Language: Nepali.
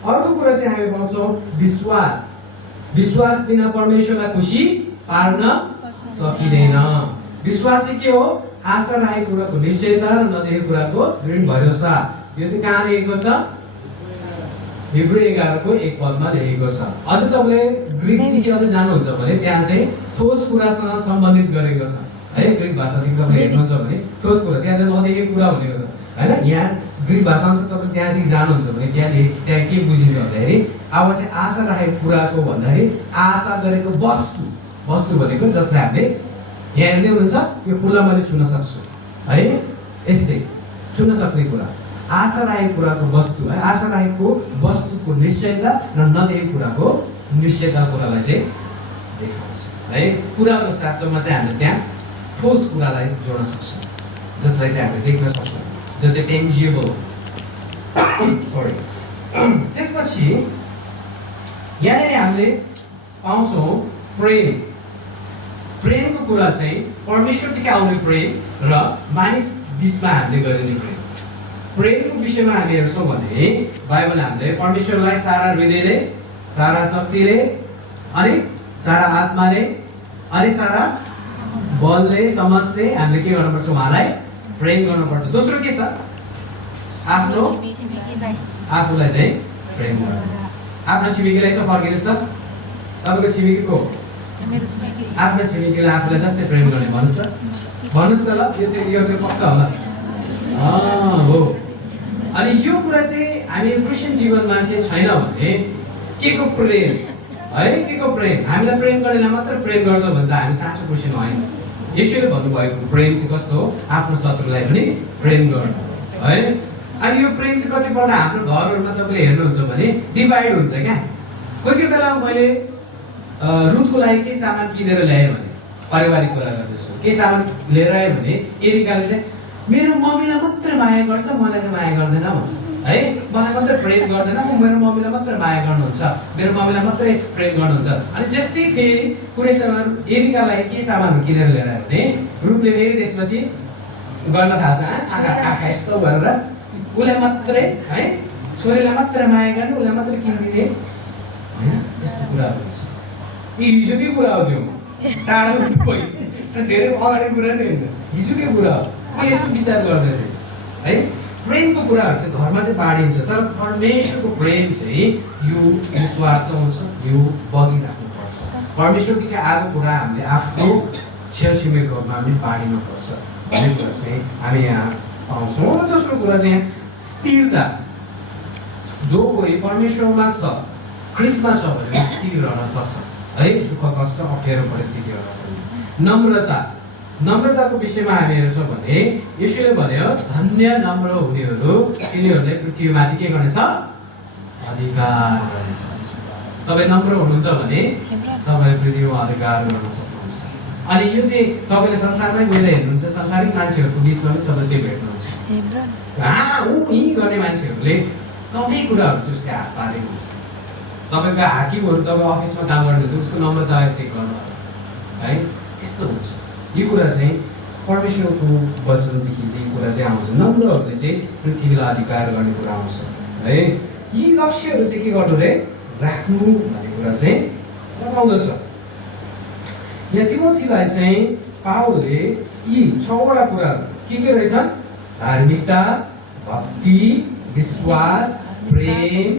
अर्को कुरा चाहिँ हामी पाउँछौँ विश्वास। विश्वास बिना परमेश्वरलाई खुसी पार्न सकिँदैन। विश्वास चाहिँ के हो? आशा राखेको कुराको निश्चयता र नदेखेको कुराको दृढ भरोसा। यो चाहिँ कहाँ लेखेको छ? हिब्रू 11 को 1 पदमा लेखेको छ। अझ तपाईँले ग्रीकदेखि अझ जानुहुन्छ भने त्यहाँ चाहिँ ठोस कुरासँग सम्बन्धित गरेको छ है। ग्रीक भाषादेखि तपाईँले हेर्नुहुन्छ भने ठोस कुरा, त्यहाँ चाहिँ नदेखेको कुरा भनेको छ हैन। यहाँ ग्रीक भाषासँग तपाईँले त्यहाँदेखि जानुहुन्छ भने त्यहाँ के बुझिन्छ भन्दाखेरि अब चाहिँ आशा राखेको कुराको भन्दाखेरि आशा गरेको वस्तु, वस्तु भनेको जसलाई हामीले यहाँ हेर्दै हुनुहुन्छ यो फुललाई मैले छुन सक्छु है, यस्तै छुन सक्ने कुरा। आशा राखेको कुराको वस्तु है, आशा राखेको वस्तुको निश्चयता र नदेखेको कुराको निश्चयता कुरालाई चाहिँ देखाउँछ है। कुराको साथमा चाहिँ हामीले त्यहाँ ठोस कुरालाई जोड्न सक्छौँ, जसलाई चाहिँ हामीले देख्न सक्छौँ, जो चाहिँ टेन्जिबल। सरी, त्यसपछि यहाँनिर हामीले पाउँछौँ प्रेम। प्रेमको कुरा चाहिँ परमेश्वरदेखि आउने प्रेम र मानिस बिचमा हामीले गरिने प्रेम। प्रेमको विषयमा हामी हेर्छौँ भने बाइबल हामीले परमेश्वरलाई सारा हृदयले, सारा शक्तिले, अनि सारा आत्माले, अनि सारा बलले, समझले हामीले के गर्नुपर्छ? उहाँलाई प्रेम गर्नुपर्छ। दोस्रो के छ? आफ्नो आफूलाई चाहिँ प्रेम गर्नु। आफ्नो छिमेकीलाई यसो फर्किनुहोस् त, तपाईँको छिमेकी को? आफ्नो छिमेकीलाई आफूलाई जस्तै प्रेम गर्ने भन्नुहोस् त, भन्नुहोस् त ल। यो चाहिँ पक्का होला हो। अनि यो कुरा चाहिँ हामी क्रिस्चियन जीवनमा चाहिँ छैन भने के को प्रेम है? के को प्रेम? हामीलाई प्रेम गर्नेलाई मात्र प्रेम गर्छ भने त हामी साँचो क्रिस्चियन होइन। यसोले भन्नुभएको प्रेम चाहिँ कस्तो हो? आफ्नो शत्रुलाई पनि प्रेम गर्नु है। अनि यो प्रेम चाहिँ कतिपल्ट हाम्रो घरहरूमा तपाईँले हेर्नुहुन्छ भने डिभाइड हुन्छ क्या। कोही बेला मैले रुथको लागि केही सामान किनेर ल्याएँ भने, पारिवारिक कुरा गर्दैछु, केही सामान लिएर आएँ भने एरिकाले चाहिँ मेरो मम्मीलाई मात्रै माया गर्छ, मलाई चाहिँ माया गर्दैन भन्छ है। मलाई मात्रै प्रेम गर्दैन, मेरो मम्मीलाई मात्रै माया गर्नुहुन्छ, मेरो मम्मीलाई मात्रै प्रेम गर्नुहुन्छ। अनि जस्तै फेरि कुनै सामान एरिकालाई केही सामानहरू किनेर ल्याएर आयो भने रुथले फेरि त्यसपछि गर्न थाल्छ, आँखा यस्तो गरेर उसलाई मात्रै है, छोरीलाई मात्रै माया गर्ने, उसलाई मात्रै किनिदिने होइन। त्यस्तो कुराहरू हुन्छ। यी हिजोकै कुरा हो, त्यो टाढो धेरै अगाडि कुरा नै होइन, हिजोकै कुरा हो। मैले यस्तो विचार गर्दै थिएँ है। प्रेमको कुराहरू चाहिँ घरमा चाहिँ बाँडिन्छ, तर परमेश्वरको प्रेम चाहिँ यो निस्वार्थ हुन्छ, यो बगिराख्नुपर्छ। परमेश्वरदेखि आएको कुरा हामीले आफ्नो छेउछिमेकीहरूमा पनि बाँडिनुपर्छ भन्ने कुरा चाहिँ हामी यहाँ पाउँछौँ। र दोस्रो कुरा चाहिँ स्थिरता। जो कोही परमेश्वरमा छ, ख्रिस्टमा छ भने स्थिर रहन सक्छ है, दुःख कष्ट अप्ठ्यारो परिस्थितिहरूमा पनि। नम्रता। नम्रताको विषयमा हामी हेर्छौँ भने यसोले भन्यो धन्य नम्र हुनेहरू, तिनीहरूले पृथ्वीमाथि के गर्नेछ? अधिकार गर्नेछ। तपाईँ नम्र हुनुहुन्छ भने तपाईँले पृथ्वीमा अधिकार गर्न सक्नुहुन्छ। अनि यो चाहिँ तपाईँले संसारमै गएर हेर्नुहुन्छ, संसारिक मान्छेहरूको बिचमा पनि तपाईँले त्यो भेट्नुहुन्छ। गर्ने मान्छेहरूले कमै कुराहरू चाहिँ उसले हात पारेको हुन्छ। तपाईँको हाकिमहरू तपाईँ अफिसमा काम गर्नुहुन्छ, उसको नम्रता चेक गर्नु है, त्यस्तो हुन्छ। यो कुरा चाहिँ परमेश्वरको वचनदेखि चाहिँ कुरा चाहिँ आउँछ। नम्रहरूले चाहिँ पृथ्वीलाई अधिकार गर्ने कुरा आउँछ है। यी लक्ष्यहरू चाहिँ के गर्नु रे? राख्नु भन्ने कुरा चाहिँ बताउँदछ। यहाँ तिमोथीलाई चाहिँ पावलले यी 6वटा कुराहरू के रहेछन्? धार्मिकता, भक्ति, विश्वास, प्रेम